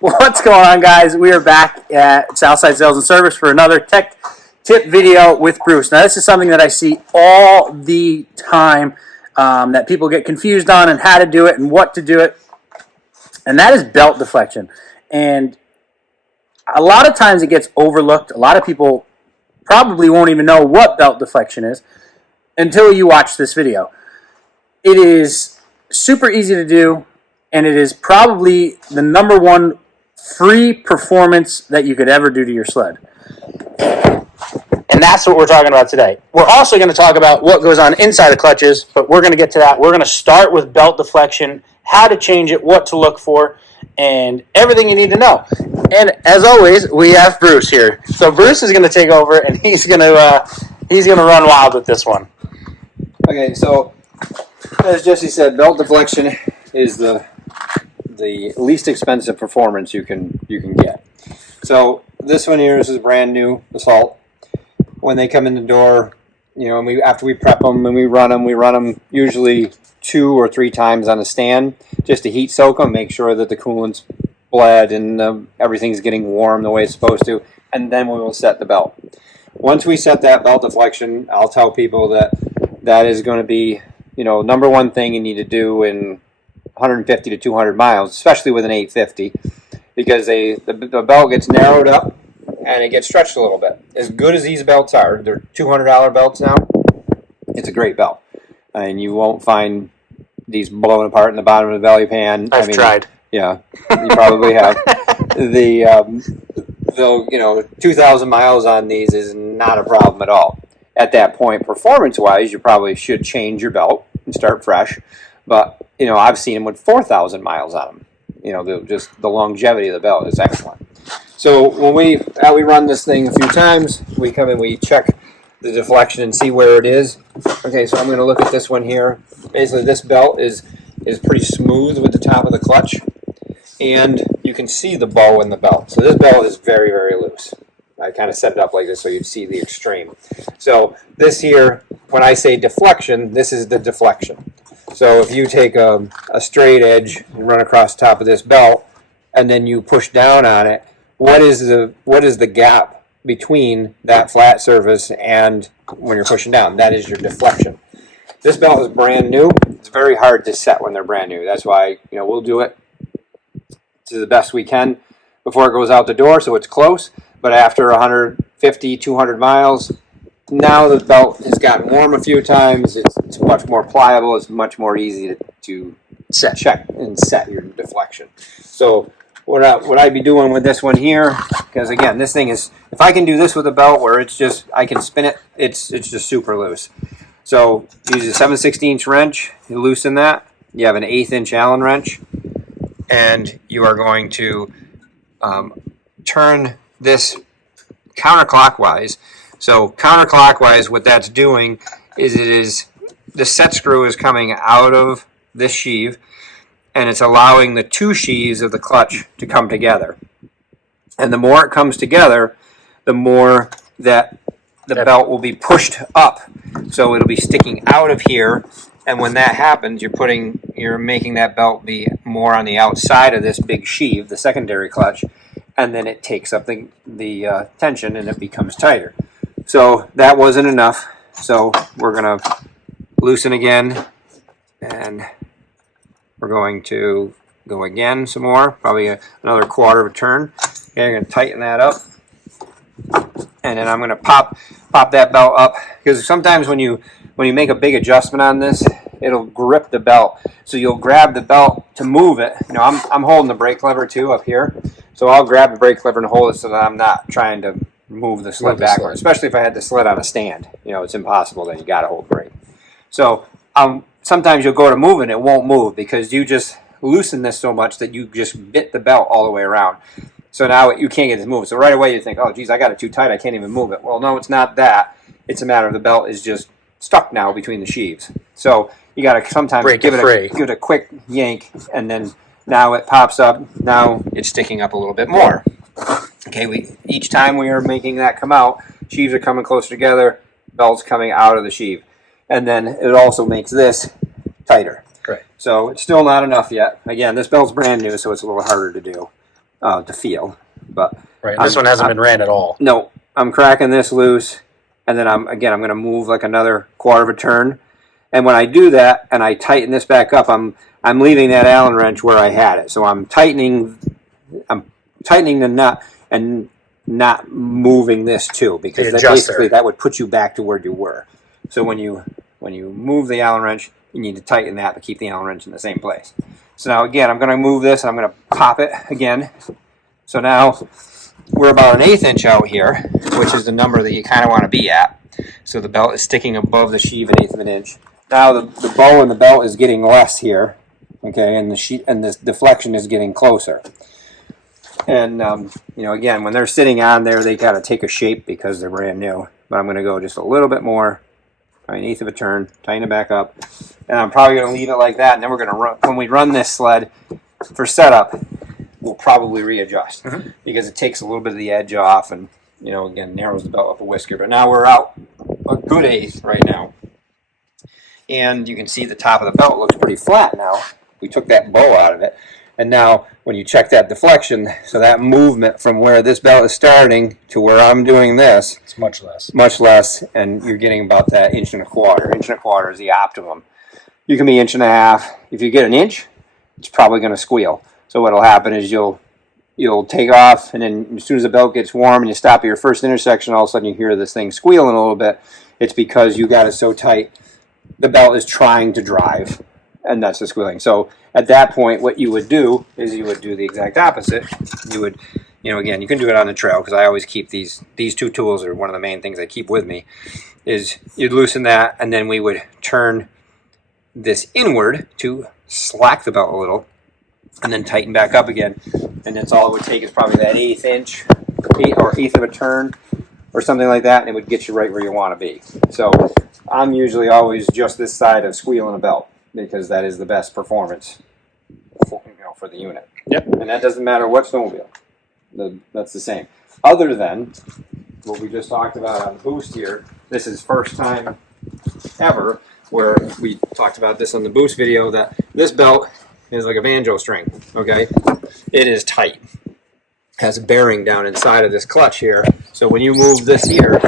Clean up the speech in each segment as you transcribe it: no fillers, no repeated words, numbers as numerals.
What's going on, guys? We are back at Southside Sales and Service for another tech tip video with Bruce. Now, this is something that I see all the time that people get confused on and how to do it and what to do it, and that is belt deflection. And a lot of times it gets overlooked. A lot of people probably won't even know what belt deflection is until you watch this video. It is super easy to do, and it is probably the #1 free performance that you could ever do to your sled. And that's what we're talking about today. We're also going to talk about what goes on inside the clutches, but we're going to get to that. We're going to start with belt deflection, how to change it, what to look for, and everything you need to know. And as always, we have Bruce here. So Bruce is going to take over, and he's going to run wild with this one. Okay, so as Jesse said, belt deflection is the least expensive performance you can get. So this one here, this is brand new Assault. When they come in the door, you know, and after we prep them and we run them usually 2 or 3 times on a stand just to heat soak them, make sure that the coolant's bled and everything's getting warm the way it's supposed to, and then we will set the belt. Once we set that belt deflection, I'll tell people that is going to be, you know, #1 thing you need to do in 150 to 200 miles, especially with an 850, because the belt gets narrowed up and it gets stretched a little bit. As good as these belts are, they're $200 belts now, it's a great belt. And you won't find these blowing apart in the bottom of the belly pan. I've tried. Yeah, you probably have. Though, you know, 2,000 miles on these is not a problem at all. At that point, performance-wise, you probably should change your belt and start fresh. But, you know, I've seen them with 4,000 miles on them. You know, just the longevity of the belt is excellent. So when we run this thing a few times, we come in, we check the deflection and see where it is. Okay, so I'm going to look at this one here. Basically, this belt is pretty smooth with the top of the clutch, and you can see the bow in the belt. So this belt is very, very loose. I kind of set it up like this so you'd see the extreme. So this here, when I say deflection, this is the deflection. So if you take a straight edge and run across the top of this belt, and then you push down on it, what is the gap between that flat surface and when you're pushing down? That is your deflection. This belt is brand new. It's very hard to set when they're brand new. That's why, you know, we'll do it to the best we can before it goes out the door, so it's close. But after 150, 200 miles, now the belt has gotten warm a few times. It's much more pliable. It's much more easy to check and set your deflection. So what I'd be doing with this one here, because again, this thing is, if I can do this with a belt where it's just, I can spin it, it's just super loose. So use a 7/16 wrench, you loosen that. You have an 1/8" Allen wrench, and you are going to turn this counterclockwise. So counterclockwise, what that's doing is the set screw is coming out of this sheave, and it's allowing the 2 sheaves of the clutch to come together. And the more it comes together, the more that the belt will be pushed up. So it'll be sticking out of here, and when that happens, you're making that belt be more on the outside of this big sheave, the secondary clutch, and then it takes up the tension and it becomes tighter. So that wasn't enough, so we're going to loosen again, and we're going to go again some more, probably another 1/4 of a turn. Okay, I'm going to tighten that up, and then I'm going to pop that belt up, because sometimes when you make a big adjustment on this, it'll grip the belt. So you'll grab the belt to move it. You know, I'm holding the brake lever too up here, so I'll grab the brake lever and hold it so that I'm not trying to move the sled backwards, especially if I had the sled on a stand. You know, it's impossible, then you got to hold brake. So sometimes you'll go to move and it won't move because you just loosen this so much that you just bit the belt all the way around. So now you can't get it to move. So right away you think, oh geez, I got it too tight, I can't even move it. Well, no, it's not that. It's a matter of the belt is just stuck now between the sheaves. So you got to sometimes give it a quick yank, and then now it pops up. Now it's sticking up a little bit more. Okay, each time we are making that come out, sheaves are coming closer together, belt's coming out of the sheave. And then it also makes this tighter. Right. So it's still not enough yet. Again, this belt's brand new, so it's a little harder to do. to feel. But Right. This one hasn't been ran at all. No, I'm cracking this loose, and then I'm going to move like another quarter of a turn. And when I do that and I tighten this back up, I'm leaving that Allen wrench where I had it. So I'm tightening the nut and not moving this too, because basically that would put you back to where you were. So when you move the Allen wrench, you need to tighten that to keep the Allen wrench in the same place. So now again, I'm going to move this and I'm going to pop it again. So now we're about 1/8 inch out here, which is the number that you kind of want to be at. So the belt is sticking above the sheave 1/8 of an inch. Now the bow and the belt is getting less here, okay, and this deflection is getting closer. And again, when they're sitting on there, they got to take a shape because they're brand new. But I'm going to go just a little bit more, 1/8 of a turn, tighten it back up, and I'm probably going to leave it like that. And then we're going to run. When we run this sled for setup, we'll probably readjust because it takes a little bit of the edge off, and again narrows the belt up a whisker. But now we're out a good 1/8 right now. And you can see the top of the belt looks pretty flat now. We took that bow out of it. And now when you check that deflection, so that movement from where this belt is starting to where I'm doing this, it's much less. Much less, and you're getting about that 1.25 inches. 1.25 is the optimum. You can be 1.5 inches. If you get 1 inch, it's probably going to squeal. So what'll happen is you'll take off, and then as soon as the belt gets warm and you stop at your first intersection, all of a sudden you hear this thing squealing a little bit. It's because you got it so tight. The belt is trying to drive, and that's the squealing. So at that point, what you would do is you would do the exact opposite. You would, again, you can do it on the trail, because I always keep these two tools are one of the main things I keep with me, is you'd loosen that, and then we would turn this inward to slack the belt a little, and then tighten back up again. And that's all it would take is probably that 1/8 inch or 1/8 of a turn or something like that, and it would get you right where you want to be. So I'm usually always just this side of squealing a belt, because that is the best performance for the unit. Yep. And that doesn't matter what snowmobile. That's the same. Other than what we just talked about on the Boost here, this is first time ever where we talked about this on the Boost video, that this belt is like a banjo string, okay? It is tight. Has a bearing down inside of this clutch here. So when you move this here,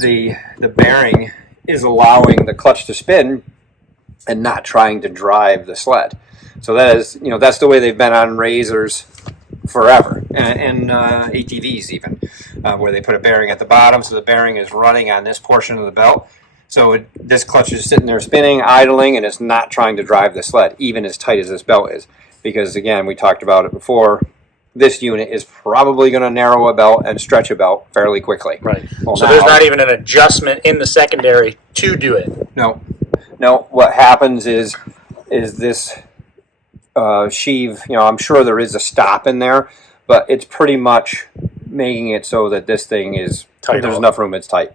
the bearing is allowing the clutch to spin and not trying to drive the sled. So that is, that's the way they've been on Razors forever, and ATVs even, where they put a bearing at the bottom, so the bearing is running on this portion of the belt. So this clutch is sitting there spinning, idling, and it's not trying to drive the sled, even as tight as this belt is. Because again, we talked about it before, this unit is probably going to narrow a belt and stretch a belt fairly quickly. Right. Well, so there's not even an adjustment in the secondary to do it. No. What happens is this sheave, I'm sure there is a stop in there, but it's pretty much making it so that this thing is tight. There's enough room, it's tight.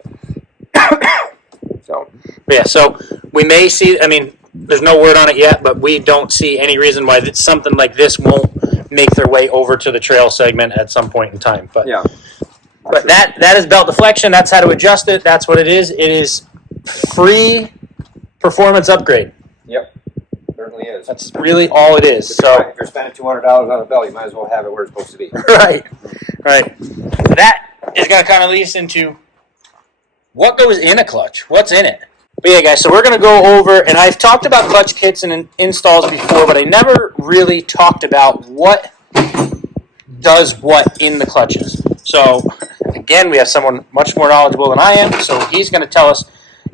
So we may see, there's no word on it yet, but we don't see any reason why something like this won't make their way over to the trail segment at some point in time. But yeah. But sure. That is belt deflection. That's how to adjust it. That's what it is. It is free performance upgrade. Yep, certainly is. That's really all it is. If you're spending $200 on a belt, you might as well have it where it's supposed to be. Right. That is going to kind of lead us into what goes in a clutch. What's in it? But yeah, guys, so we're going to go over, and I've talked about clutch kits and installs before, but I never really talked about what does what in the clutches. So, again, we have someone much more knowledgeable than I am, so he's going to tell us,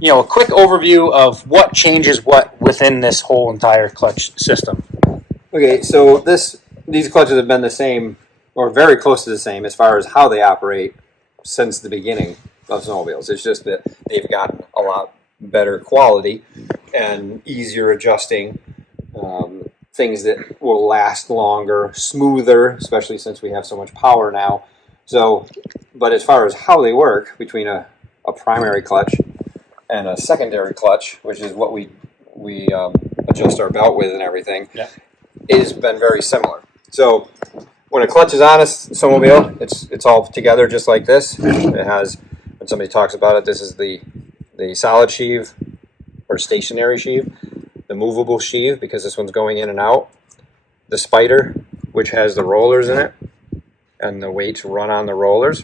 a quick overview of what changes what within this whole entire clutch system. Okay, so these clutches have been the same, or very close to the same, as far as how they operate since the beginning of snowmobiles. It's just that they've gotten a lot better quality and easier adjusting, things that will last longer, smoother, especially since we have so much power now. So, but as far as how they work between a primary clutch and a secondary clutch, which is what we adjust our belt with and everything, yeah, has been very similar. So when a clutch is on a snowmobile, it's all together just like this. It has, when somebody talks about it, this is the solid sheave or stationary sheave, the movable sheave, because this one's going in and out, the spider, which has the rollers in it, and the weights run on the rollers,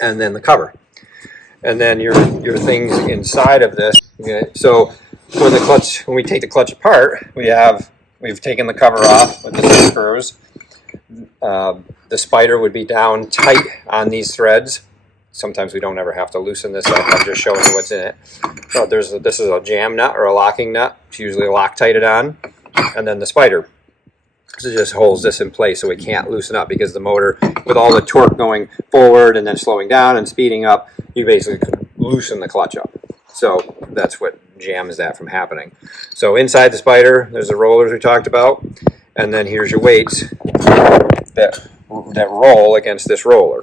and then the cover. And then your things inside of this. Okay, so when we take the clutch apart, we've taken the cover off with the screws. The spider would be down tight on these threads. Sometimes we don't ever have to loosen this up. I'm just showing you what's in it. So this is a jam nut or a locking nut. It's usually Loctited on, and then the spider. So it just holds this in place so it can't loosen up, because the motor, with all the torque going forward and then slowing down and speeding up, you basically could loosen the clutch up. So that's what jams that from happening. So inside the spider, there's the rollers we talked about, and then here's your weights that roll against this roller.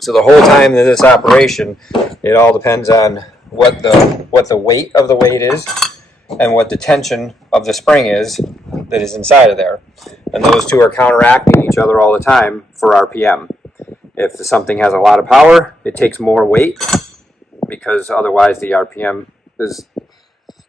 So the whole time in this operation, it all depends on what the weight of the weight is and what the tension of the spring is that is inside of there. And those two are counteracting each other all the time for RPM. If something has a lot of power, it takes more weight, because otherwise the RPM is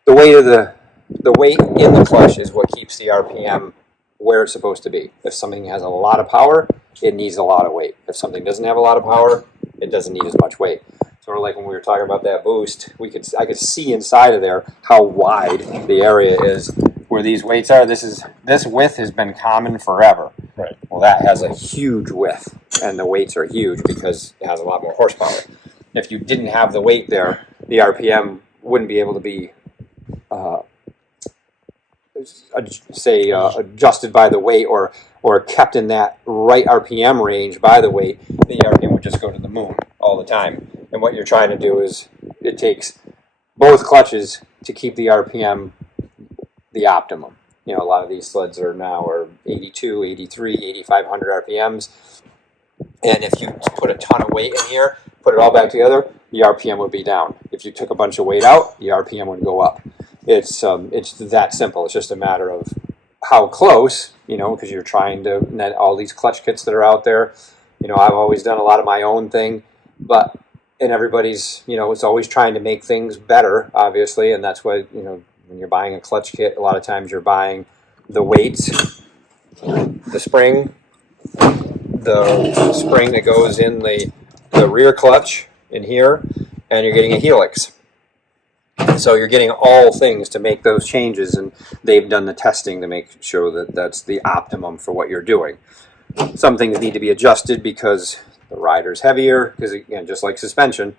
the weight in the clutch is what keeps the RPM where it's supposed to be. If something has a lot of power, it needs a lot of weight. If something doesn't have a lot of power, it doesn't need as much weight. Sort of like when we were talking about that boost, I could see inside of there how wide the area is where these weights are. This width has been common forever. Right. Well, that has a huge width, and the weights are huge because it has a lot more horsepower. If you didn't have the weight there, the RPM wouldn't be able to be adjusted by the weight or kept in that right RPM range by the weight. The RPM would just go to the moon all the time. And what you're trying to do is, it takes both clutches to keep the RPM the optimum. You know, a lot of these sleds are 82, 83, 8,500 RPMs. And if you put a ton of weight in here, put it all back together, the RPM would be down. If you took a bunch of weight out, the RPM would go up. It's that simple. It's just a matter of how close, you know, because you're trying to net all these clutch kits that are out there. You know, I've always done a lot of my own thing, and everybody's, you know, it's always trying to make things better, obviously, and that's why, you know, when you're buying a clutch kit, a lot of times you're buying the weights, the spring that goes in the rear clutch in here, and you're getting a helix. So you're getting all things to make those changes, and they've done the testing to make sure that that's the optimum for what you're doing. Some things need to be adjusted because the rider's heavier, because again, just like suspension,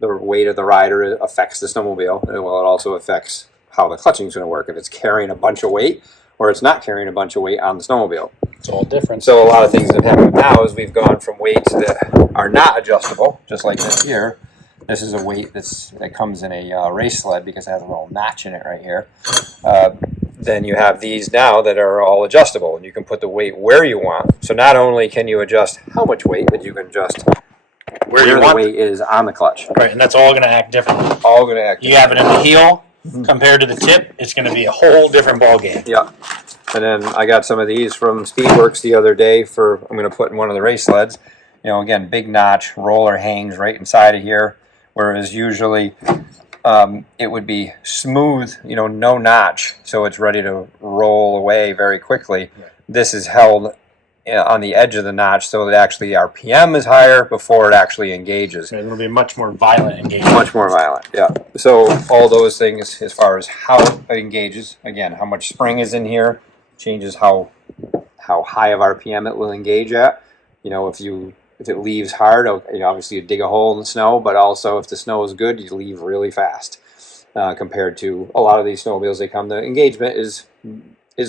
the weight of the rider affects the snowmobile, and well, it also affects how the clutching is going to work, if it's carrying a bunch of weight or it's not carrying a bunch of weight on the snowmobile. It's all different. So a lot of things that have happened now is we've gone from weights that are not adjustable, just like this here. This is a weight that comes in a race sled because it has a little notch in it right here. Then you have these now that are all adjustable, and you can put the weight where you want. So not only can you adjust how much weight, but you can adjust where the weight is on the clutch. Right, and that's all going to act differently. All going to act You have it in the heel compared to the tip, it's going to be a whole different ball game. Yeah. And then I got some of these from Speedworks the other day I'm going to put in one of the race sleds. You know, again, big notch, roller hangs right inside of here, whereas usually it would be smooth, you know, no notch, so it's ready to roll away very quickly. Right. This is held on the edge of the notch so that actually the RPM is higher before it actually engages. It'll be much more violent engagement. Much more violent, yeah. So all those things as far as how it engages, again, how much spring is in here, changes how high of RPM it will engage at. You know, if it leaves hard, you obviously you dig a hole in the snow, but also if the snow is good, you leave really fast. Compared to a lot of these snowmobiles, the engagement is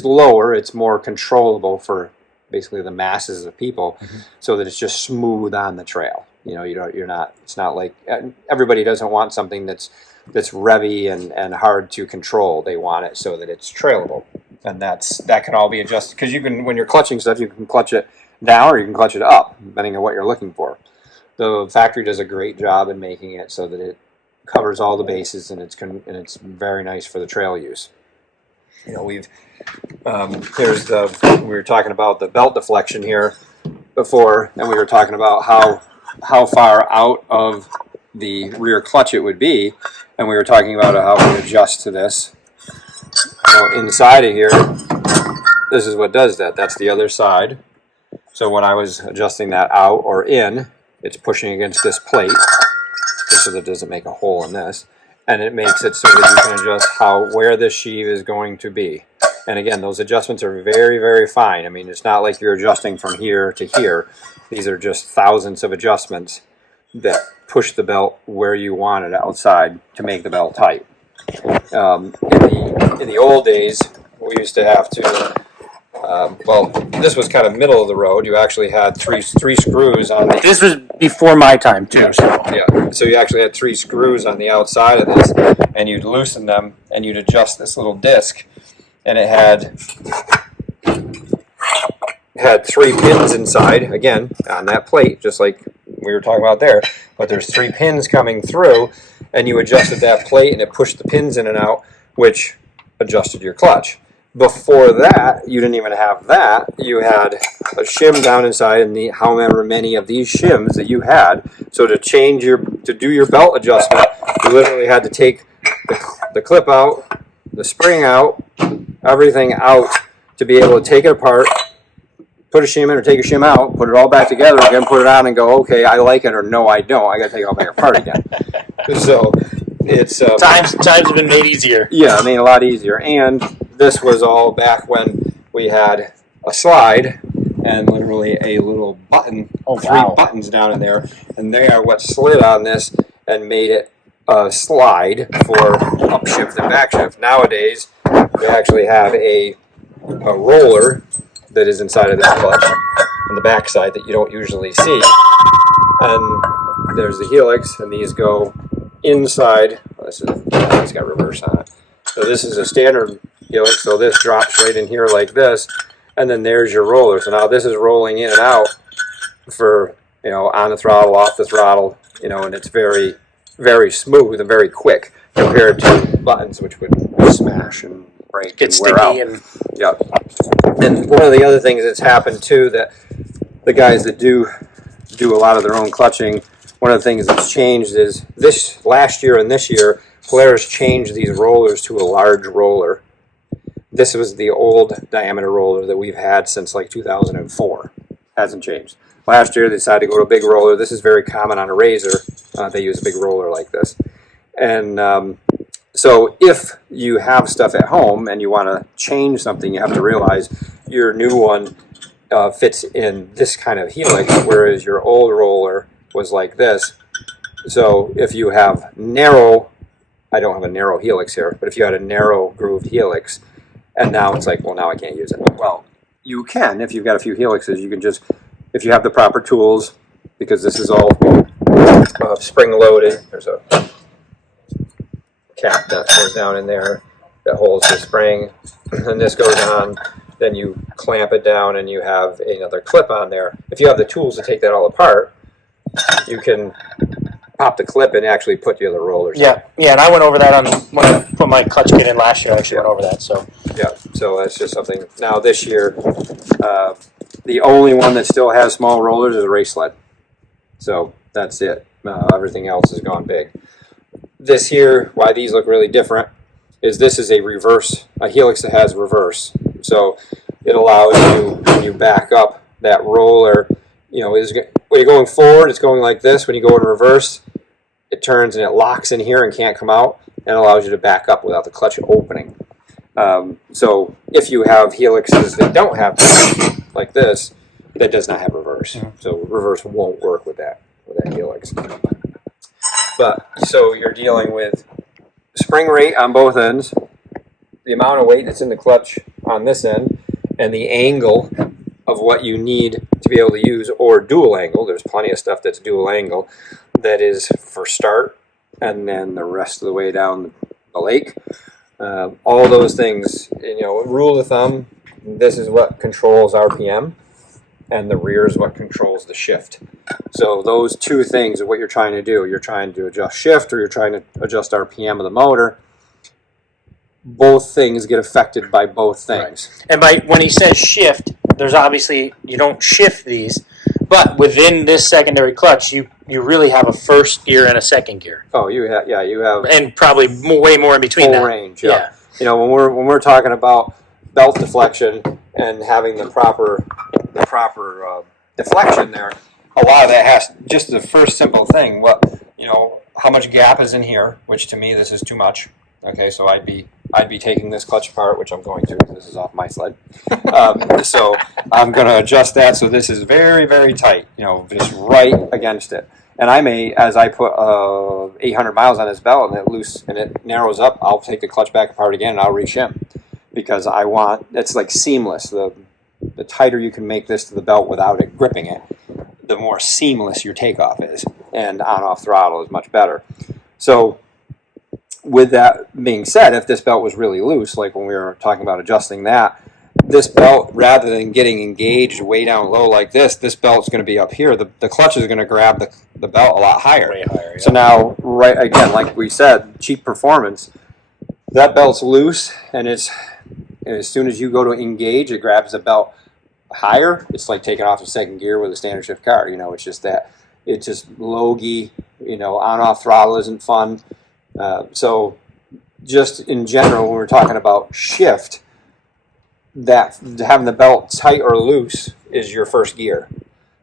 lower. It's more controllable for basically the masses of people, so that it's just smooth on the trail. You know, it's not like everybody doesn't want something that's revvy and hard to control. They want it so that it's trailable, and that can all be adjusted, because you can, when you're clutching stuff, you can clutch it down or you can clutch it up, depending on what you're looking for. The factory does a great job in making it so that it covers all the bases, and it's very nice for the trail use. You know, we were talking about the belt deflection here before, and we were talking about how far out of the rear clutch it would be, and we were talking about how we adjust to this. Well, inside of here, this is what does that. That's the other side. So when I was adjusting that out or in, it's pushing against this plate, just so that it doesn't make a hole in this. And it makes it so that you can adjust where this sheave is going to be. And again, those adjustments are very, very fine. I mean, it's not like you're adjusting from here to here. These are just thousands of adjustments that push the belt where you want it outside to make the belt tight. In the old days, we used to have to, well, this was kind of middle of the road. You actually had three screws on the... This was before my time, too. So. Yeah, so you actually had 3 screws on the outside of this, and you'd loosen them, and you'd adjust this little disc, and it had 3 pins inside, again, on that plate, just like we were talking about there, but there's 3 pins coming through, and you adjusted that plate, and it pushed the pins in and out, which adjusted your clutch. Before that, you didn't even have that. You had a shim down inside, and however many of these shims that you had. So to do your belt adjustment, you literally had to take the clip out, the spring out, everything out to be able to take it apart, put a shim in or take a shim out, put it all back together again, put it on, and go, okay, I like it, or no, I don't. I got to take it all back apart again. So it's times have been made easier. Yeah, I mean a lot easier. And this was all back when we had a slide and literally a little button, 3 buttons down in there, and they are what slid on this and made it a slide for upshift and backshift. Nowadays, we actually have a roller that is inside of this clutch on the back side that you don't usually see. And there's the helix, and these go inside. It's got reverse on it. So this is a standard helix, so this drops right in here like this, and then there's your roller. So now this is rolling in and out for, on the throttle, off the throttle, and it's very, very smooth and very quick compared to buttons, which would smash and break Get and wear out. Yeah. And one of the other things that's happened too, that the guys that do a lot of their own clutching, one of the things that's changed is this last year and this year, Polaris changed these rollers to a large roller. This was the old diameter roller that we've had since like 2004. Hasn't changed. Last year they decided to go to a big roller. This is very common on a razor. They use a big roller like this. And so if you have stuff at home and you want to change something, you have to realize your new one fits in this kind of helix, whereas your old roller was like this. So if you have narrow, I don't have a narrow helix here, but if you had a narrow grooved helix, and now it's like, well, now I can't use it. Well, you can if you've got a few helixes. You can just, if you have the proper tools, because this is all spring loaded. There's a cap that goes down in there that holds the spring, and this goes on. Then you clamp it down, and you have another clip on there. If you have the tools to take that all apart, you can pop the clip and actually put the other rollers in. Yeah, and I went over that when I put my clutch kit in last year. I actually went over that. So that's just something. Now this year, the only one that still has small rollers is a race sled. So that's it. Everything else has gone big. This here, why these look really different, is this is a helix that has reverse. So it allows you, when you back up, that roller, when you're going forward, it's going like this. When you go in reverse, it turns and it locks in here and can't come out, and allows you to back up without the clutch opening. So if you have helixes that don't have like this, that does not have reverse. So reverse won't work with that helix. But so you're dealing with spring rate on both ends, the amount of weight that's in the clutch on this end, and the angle of what you need to be able to use, or dual angle. There's plenty of stuff that's dual angle that is for start, and then the rest of the way down the lake. All those things, rule of thumb, this is what controls RPM, and the rear is what controls the shift. So those two things are what you're trying to do. You're trying to adjust shift, or you're trying to adjust RPM of the motor. Both things get affected by both things. Right. And when he says shift, there's obviously, you don't shift these, but within this secondary clutch, you really have a first gear and a second gear. Oh, you have, and probably way more in between. Full range. Yeah. When we're talking about belt deflection and having the proper proper deflection there, a lot of that has just the first simple thing. How much gap is in here? Which to me, this is too much. Okay, so I'd be taking this clutch apart, which I'm going to, because this is off my sled. So I'm going to adjust that so this is very, very tight, just right against it. And I may, as I put 800 miles on this belt and it narrows up, I'll take the clutch back apart again and I'll re-shim, because it's like seamless. The tighter you can make this to the belt without it gripping it, the more seamless your takeoff is, and on-off throttle is much better. So with that being said, if this belt was really loose, like when we were talking about adjusting that, this belt, rather than getting engaged way down low like this belt's going to be up here. The clutch is going to grab the belt a lot higher. Way higher, yeah. So now, right again, like we said, cheap performance, that belt's loose, and as soon as you go to engage, it grabs the belt higher. It's like taking off a second gear with a standard shift car. It's just that. It's just low-key, on-off throttle isn't fun. So just in general, when we're talking about shift, that having the belt tight or loose is your first gear.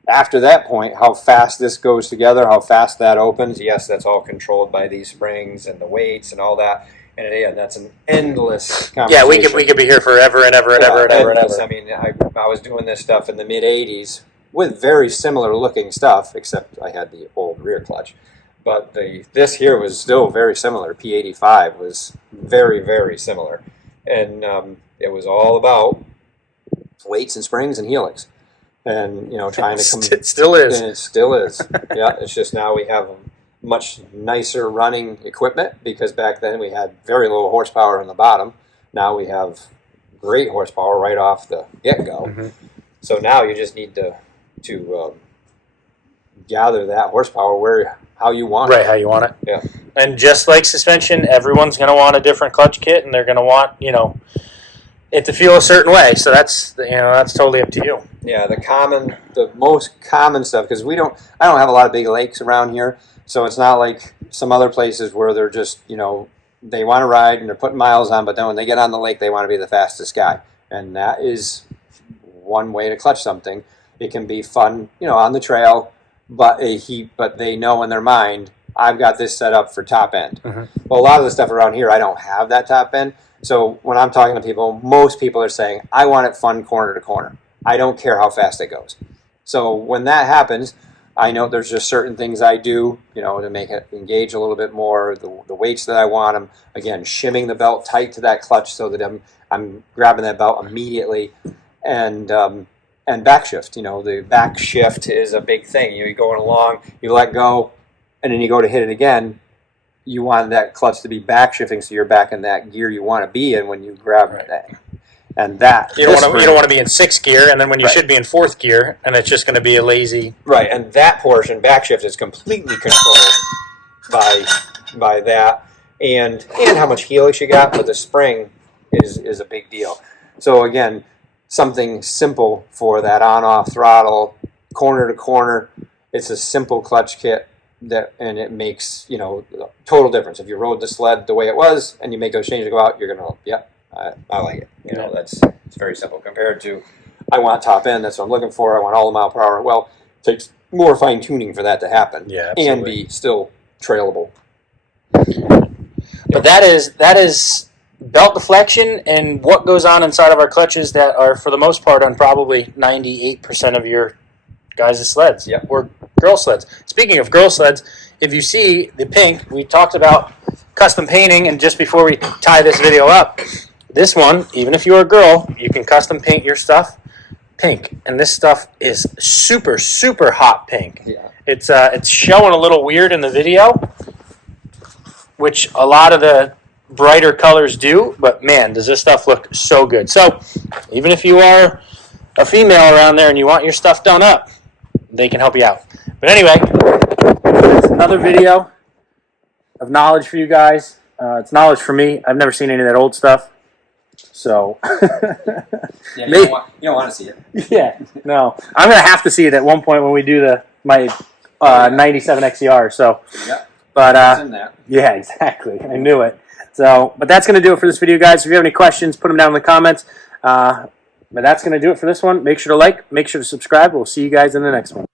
After that point, how fast this goes together, how fast that opens, yes, that's all controlled by these springs and the weights and all that. And again, that's an endless conversation. Yeah, we could be here forever and ever and ever and ever and ever. I mean, I was doing this stuff in the mid-'80s with very similar looking stuff, except I had the old rear clutch. But this here was still very similar. P85 was very, very similar. And it was all about weights and springs and helix. And, trying to come... It still is. And it still is. Yeah, it's just now we have much nicer running equipment, because back then we had very low horsepower in the bottom. Now we have great horsepower right off the get-go. Mm-hmm. So now you just need to gather that horsepower how you want it. Right, how you want it. Yeah. And just like suspension, everyone's going to want a different clutch kit, and they're going to want, it to feel a certain way. So that's totally up to you. Yeah, the most common stuff, because I don't have a lot of big lakes around here, so it's not like some other places where they're just, they want to ride and they're putting miles on, but then when they get on the lake, they want to be the fastest guy. And that is one way to clutch something. It can be fun, on the trail, but they know in their mind, I've got this set up for top end. Mm-hmm. Well, a lot of the stuff around here, I don't have that top end. So when I'm talking to people, most people are saying, I want it fun corner to corner. I don't care how fast it goes. So when that happens, I know there's just certain things I do, to make it engage a little bit more, the weights that I want them. Again, shimming the belt tight to that clutch so that I'm grabbing that belt immediately. And back shift, the back shift is a big thing. You're going along, you let go, and then you go to hit it again. You want that clutch to be back shifting, so you're back in that gear you want to be in when you grab that. And that you don't want to be in 6th gear, and then when you should be in 4th gear, and it's just going to be a lazy. Right, and that portion, back shift, is completely controlled by that, and how much helix you got. But the spring is a big deal. So again, something simple for that on-off throttle, corner to corner. It's a simple clutch kit. And it makes, total difference. If you rode the sled the way it was and you make those changes to go out, you're going to, I like it. It's very simple compared to, I want top end, that's what I'm looking for, I want all the mile per hour. Well, it takes more fine tuning for that to happen. Yeah, absolutely. And be still trailable. But that is belt deflection and what goes on inside of our clutches that are, for the most part, on probably 98% of your guys' sleds. Yep. Or girl sleds. Speaking of girl sleds, if you see the pink, we talked about custom painting, and just before we tie this video up, this one, even if you're a girl, you can custom paint your stuff pink. And this stuff is super, super hot pink. Yeah. It's showing a little weird in the video, which a lot of the brighter colors do, but man, does this stuff look so good. So even if you are a female around there and you want your stuff done up, they can help you out. But anyway, it's another video of knowledge for you guys. It's knowledge for me. I've never seen any of that old stuff. So, yeah, you don't want to see it. Yeah, no. I'm going to have to see it at one point when we do my 97 XCR. So, yeah, but in that. Yeah, exactly. I knew it. So, but that's going to do it for this video, guys. If you have any questions, put them down in the comments. But that's going to do it for this one. Make sure to like, make sure to subscribe. We'll see you guys in the next one.